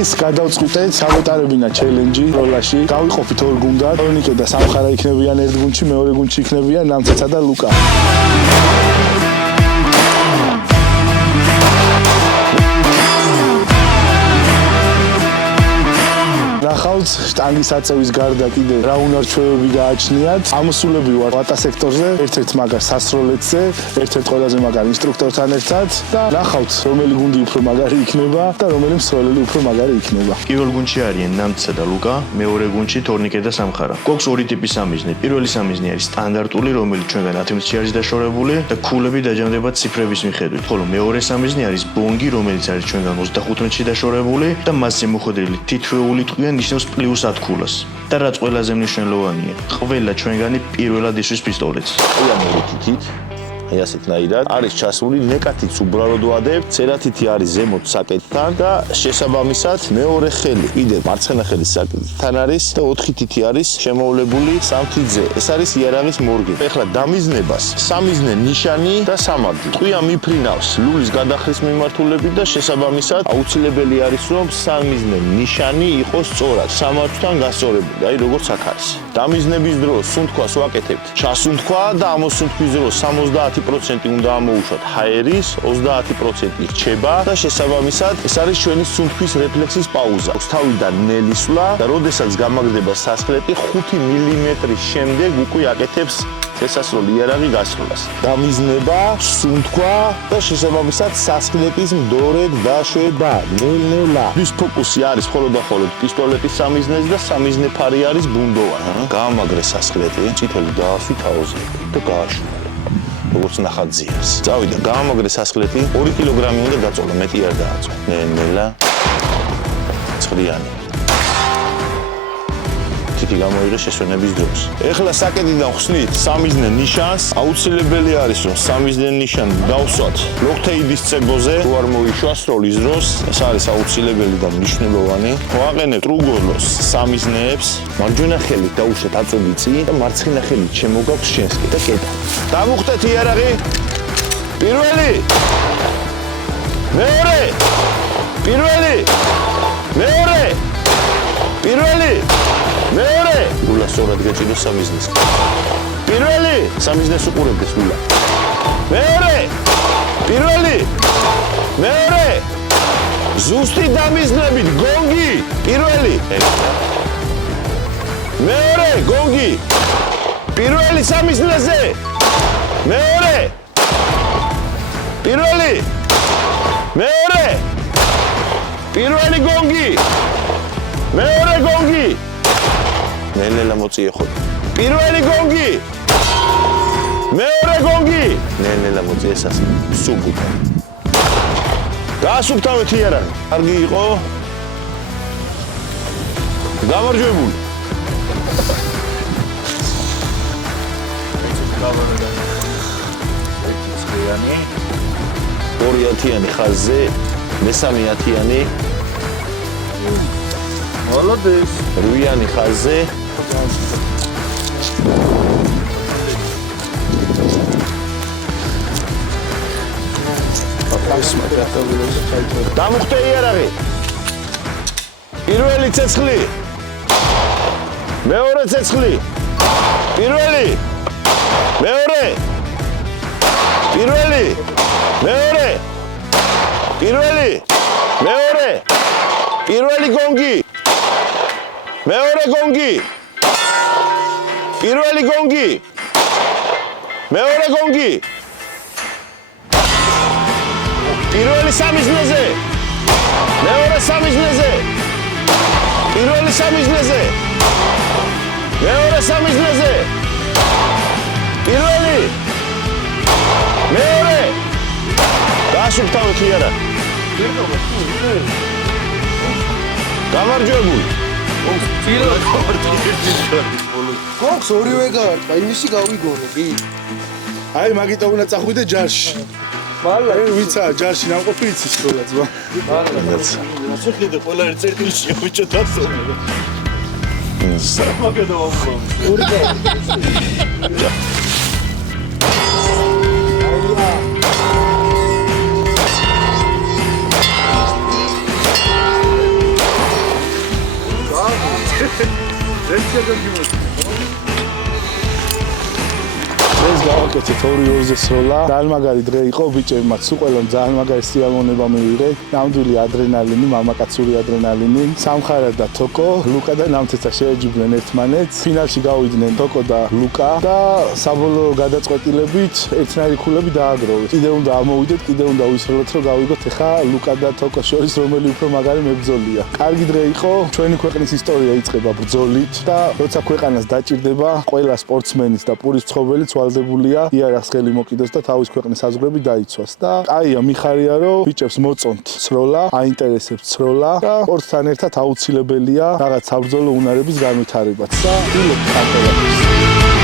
დღეს გადავწყვიტე სამეტარებინა ჩელენჯი როლაში. გავიყოფით ორ გუნდად. თორნიკე და სამხარა იქნებიან ერთ გუნდში, მეორე გუნდში იქნებიან ნამცეცა და ლუკა. ნახავთ შტანგის აწევის გარდა კიდე რა უნარჩვევები გააჩნიათ. ამოსულები ვარ ვატა სექტორზე, ერთ-ერთ მაგარ სასროლეთზე, ერთ-ერთ ყველაზე მაგარ ინსტრუქტორთან ერთად და ნახავთ რომელი გუნდი უფრო მაგარი იქნება და რომელი მსროლელი უფრო მაგარი იქნება. პირველ გუნდში არიან ნამცეცა და ლუკა, მეორე გუნდში თორნიკე და სამხარა. გვაქვს ორი ტიპის სამიზნე. პირველი სამიზნე არის სტანდარტული, რომელიც ჩვენგან 10-ში არის დაშორებული და ქულები დაჯამდება ციფრების მიხედვით. ხოლო მეორე სამიზნე არის ბონგი, რომელიც არის ჩვენგან 25-ში დაშორებული და მასზე მოხვედრილი თითოეული ტყვია ნიშნავს პლუს 10 ქულას. და რაც ყველაზე მნიშვნელოვანია, ყველა ჩვენგანი პირველად ისვის პისტოლეტს. ამერიკით აი ასეთნაირად არის ჩასული ნეკათიც უბრალოდ ვადებ, ცერათითი არის ზემოთ საკეთთან და შესაბამისად მეორე ხელი კიდე მარცხენა ხელის საკეთთან არის და 4 თითი არის შემოვლებული სამთითზე. ეს არის იარაღის მორგი. ეხლა დამიზნებას სამიზნე ნიშანი და სამარჯვი. ტყვია მიფრინავს ლულის გადახრის მიმართულებით და შესაბამისად აუცილებელი არის რომ სამიზნე ნიშანი იყოს სწორად სამარჯვთან გასწორებული. აი როგორც აქ არის. დამიზნების დროს სუნთქვას ვაკეთებთ. ჩასუნთქვა და ამოსუნთქვის დროს 70% უნდა ამოუშვათ ჰაერის, 30% რჩება და შესაბამისად ეს არის ჩვენი სუნთქვის რეფლექსის პაუზა. თავიდან ნელისვლა და როდესაც გამაგდება სასხლეტი 5 მილიმეტრის შემდეგ უკვე აკეთებს შესასრული იარაღი გასროლას. დამიზნება, სუნთქვა და შესაბამისად სასხლეტის მდორედ დაშვება. ნელ-ნელა. ის ფოკუსი არის მხოლოდ და მხოლოდ პისტოლეტის სამიზნეზე და სამიზნე ფარი არის ბუნდოვანი. გაამაგრე სასხლეტი, წითელი დაასვით აუზები და გააშულა. როგორც ნახат ზიანს. წავიდა, გაამაგრე სასხლეტი, 2 კილოგრამი უნდა დაწოლა, მეტი არ დააწვა. ნელ-ნელა. ცხრიანი. თითი გამოიღე შესვენების დროს. ეხლა საკედიდან ხსნით სამიზნე ნიშანს. აუცილებელი არის რომ სამიზნე ნიშანი დავსვათ ლოქთეიდის წებოზე, თუ არ მოიშვა სროლის დროს. ეს არის აუცილებელი და მნიშვნელოვანი. ვაყენებთ რუგოლოს სამიზნეებს. მარჯვენა ხელით დაუშვათ აწვდი წინ და მარცხენა ხელით შემოგაქვს შენსკი და კეტა. დამუხტეთ იარაღი. პირველი. მეორე. პირველი. მეორე. პირველი. მეორე. ლულა სწორად გეჭიდო სამიზნეს. პირველი. სამიზნეს უყურებდეს ლულა. მეორე. პირველი. მეორე. ზუსტი დამიზნებით გონგი. პირველი. მეორე. გონგი. პირველი სამიზნეზე. მეორე. პირველი. მეორე. პირველი გონგი. მეორე გონგი. ნელ-ნელა მოწიე ხოდი. პირველი გონგი. მეორე გონგი. ნელ-ნელა მოწიე სასა. სუბუთა. გაასუფთავეთ იარაღი. კარგი იყო. გამარჯვებული. ორი ათიანი ხაზზე, მესამე ათიანი. молодец. რვიანი ხაზზე. დამუხტე იარაღი. პირველი ცეცხლი. მეორე ცეცხლი. პირველი. მეორე. პირველი. მეორე. პირველი. მეორე. პირველი გონგი. მეორე გონგი. პირველი გონგი. მეორე გონგი. პირველი სამიზნეზე. მეორე სამიზნეზე. პირველი სამიზნეზე. მეორე სამიზნეზე. პირველი. მეორე. გაასუფთავეთ იარაღი. გამარჯვებული. გოქს ორივე გაარტყა, იმისი გავიგონე, კი. აი მაგიტო უნდა წახვიდე ჯარში. მალლა ვიცა ჯარში ნამყოფი იცის ხოლმე ძმა. შეხედე ყველა ერთ წერტილში ბიჭო დასწორდა. სამაგდა ვაფრთხო. ეს გავაკეთეთ 2-2-ზე სროლა. ძალიან მაგარი დღე იყო ბიჭებმაც, უყველამ ძალიან მაგარი სიამოვნება მივიღეთ. ნამდვილი ადრენალინი, მამაკაცური ადრენალინი. სამხარად და თოკო, ლუკა და ნამცეცა შეეჯიბრნენ ერთმანეთს. ფინალში გავიდნენ თოკო და ლუკა და საბოლოო გადაწყვეტილებით ერთნაირი ქულები დააგროვეს. კიდე უნდა ამოვიდეთ, კიდე უნდა ვისროლოთ, რომ გავიგოთ ახლა ლუკა და თოკოს შორის რომელი უფრო მაგარი მებრძოლია. კარგი დღე იყო, ჩვენი ქვეყნის ისტორია იწყება ბრძოლით და როცა ქვეყანას დაჭირდება, ყველა სპორტსმენის და პურის მცხოვრებელიც ვალდებულია იარაღს ხელი მოკიდოს და თავის ქვეყნის საზღვრები დაიცვას და აია მიხარია რომ ბიჭებს მოწონთ სროლა, აინტერესებს სროლა და სპორტთან ერთად აუცილებელია რაღაც საბრძოლო უნარების განვითარებაც და ვილებთ ამ ყველაფერს.